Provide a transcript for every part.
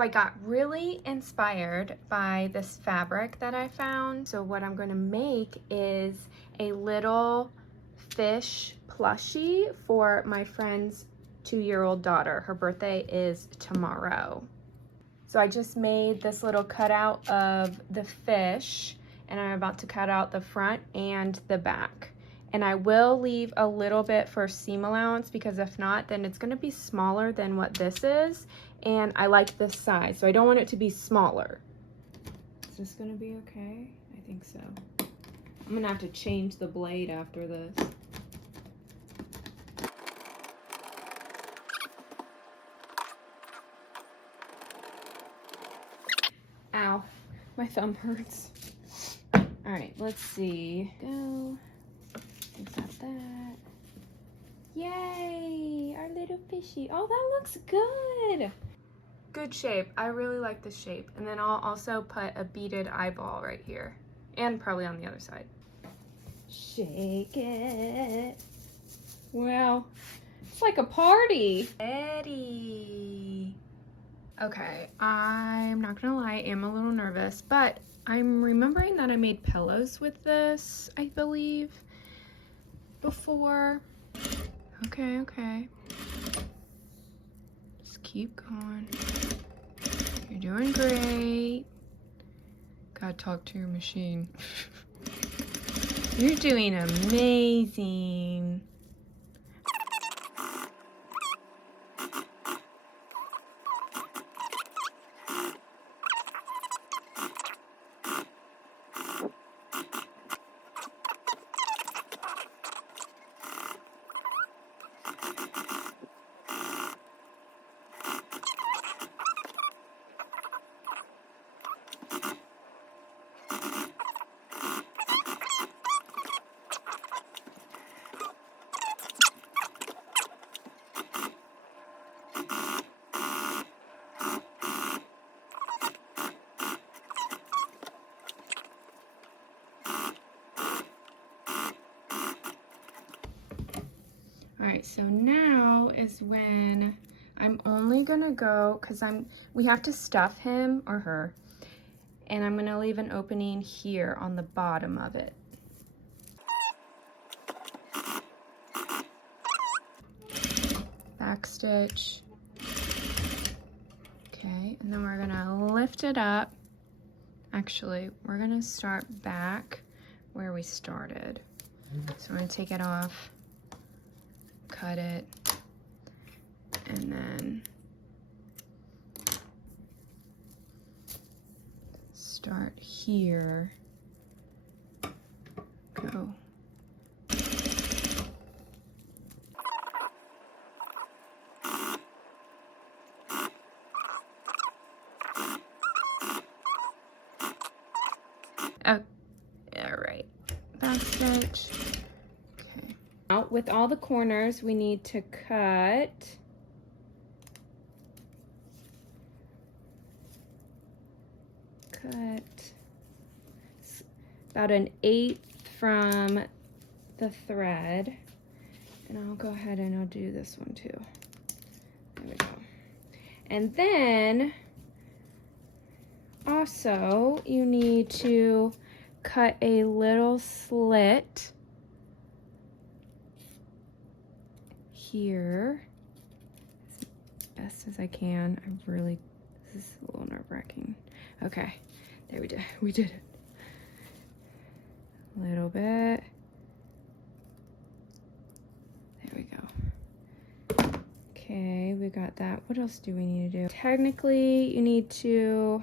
I got really inspired by this fabric that I found. So what I'm going to make is a little fish plushie for my friend's 2-year-old daughter. Her birthday is tomorrow. So I just made this little cutout of the fish, and I'm about to cut out the front and the back. And I will leave a little bit for seam allowance, because if not, then it's going to be smaller than what this is. And I like this size, so I don't want it to be smaller. Is this going to be okay? I think so. I'm going to have to change the blade after this. Ow, my thumb hurts. All right, let's see. Go. Is that that? Yay, our little fishy. Oh, that looks good. Good shape. I really like the shape. And then I'll also put a beaded eyeball right here, and probably on the other side. Shake it. Wow, it's like a party. Ready. Okay, I'm not gonna lie, I am a little nervous, but I'm remembering that I made pillows with this, I believe, before. Okay. Just keep going. You're doing great. Gotta talk to your machine. You're doing amazing. All right, so now is when I'm only gonna go, because we have to stuff him or her, and I'm gonna leave an opening here on the bottom of it. Back stitch. Okay, and then we're gonna lift it up. Actually, we're gonna start back where we started. So I'm gonna take it off, cut it, and then start here. Go. Oh, all right. Back stitch. Okay. Now, with all the corners, we need to cut about 1/8 from the thread, and I'll go ahead and I'll do this one too. There we go. And then also you need to cut a little slit here as best as I can. This is a little nerve-wracking. Okay, there we did it. A little bit. There we go. Okay, we got that. What else do we need to do? Technically, you need to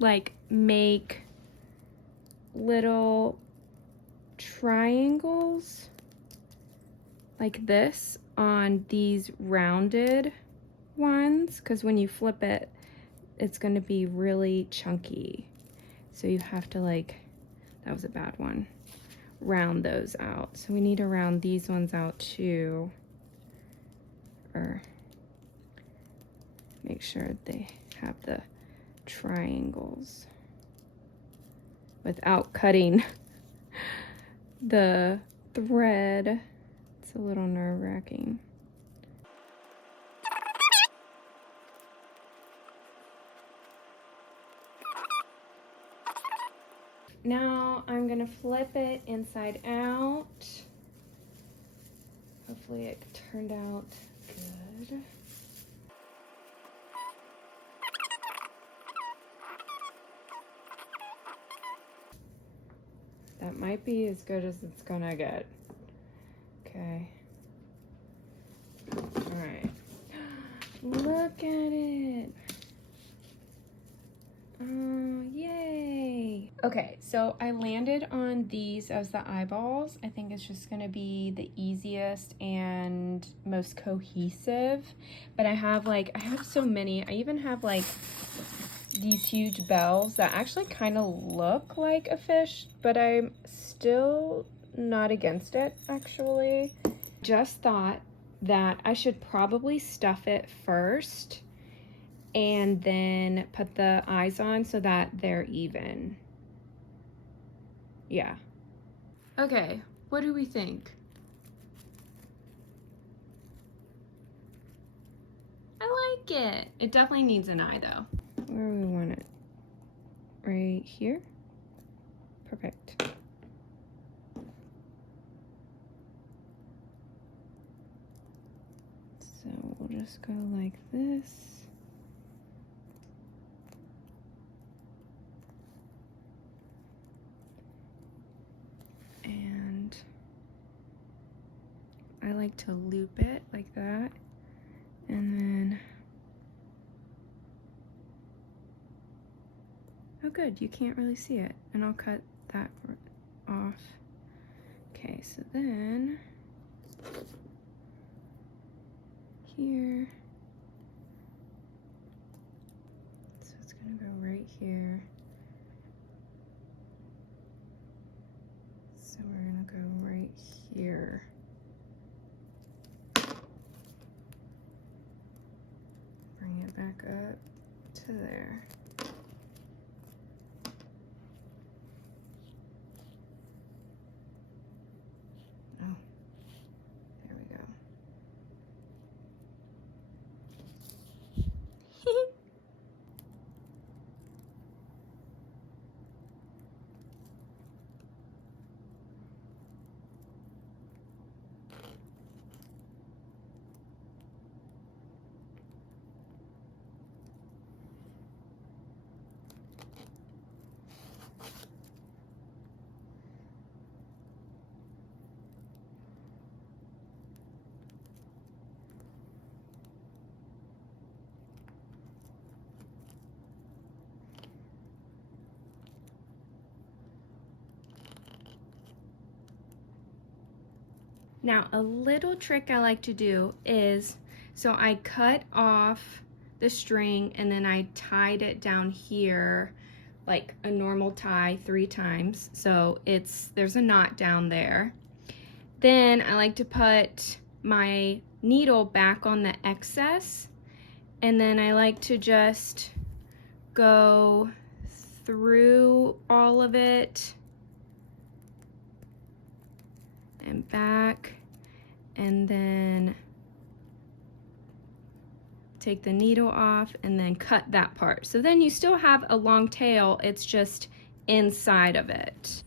like make little triangles like this on these rounded ones, because when you flip it, it's going to be really chunky. So you have to, like, that was a bad one, round those out. So we need to round these ones out too, or make sure they have the triangles without cutting the thread. It's a little nerve-wracking. now I'm gonna flip it inside out. Hopefully it turned out good. That might be as good as it's gonna get. Okay. All right. Look at it. Oh, yay. Okay, so I landed on these as the eyeballs. I think it's just gonna be the easiest and most cohesive. But I have so many. I even have like these huge bells that actually kind of look like a fish, but I'm still not against it, actually. Just thought that I should probably stuff it first and then put the eyes on so that they're even. Yeah. Okay, what do we think? I like it. It definitely needs an eye though. Where do we want it? Right here? Perfect. So we'll just go like this. And I like to loop it like that. And then, oh good, you can't really see it. And I'll cut that off. Okay, so then here, so it's gonna go right here. So we're gonna go right here. Bring it back up to there. Oh, there we go. Now, a little trick I like to do is, so I cut off the string and then I tied it down here like a normal tie 3 times. So there's a knot down there. Then I like to put my needle back on the excess, and then I like to just go through all of it and back, and then take the needle off and then cut that part. So then you still have a long tail, it's just inside of it.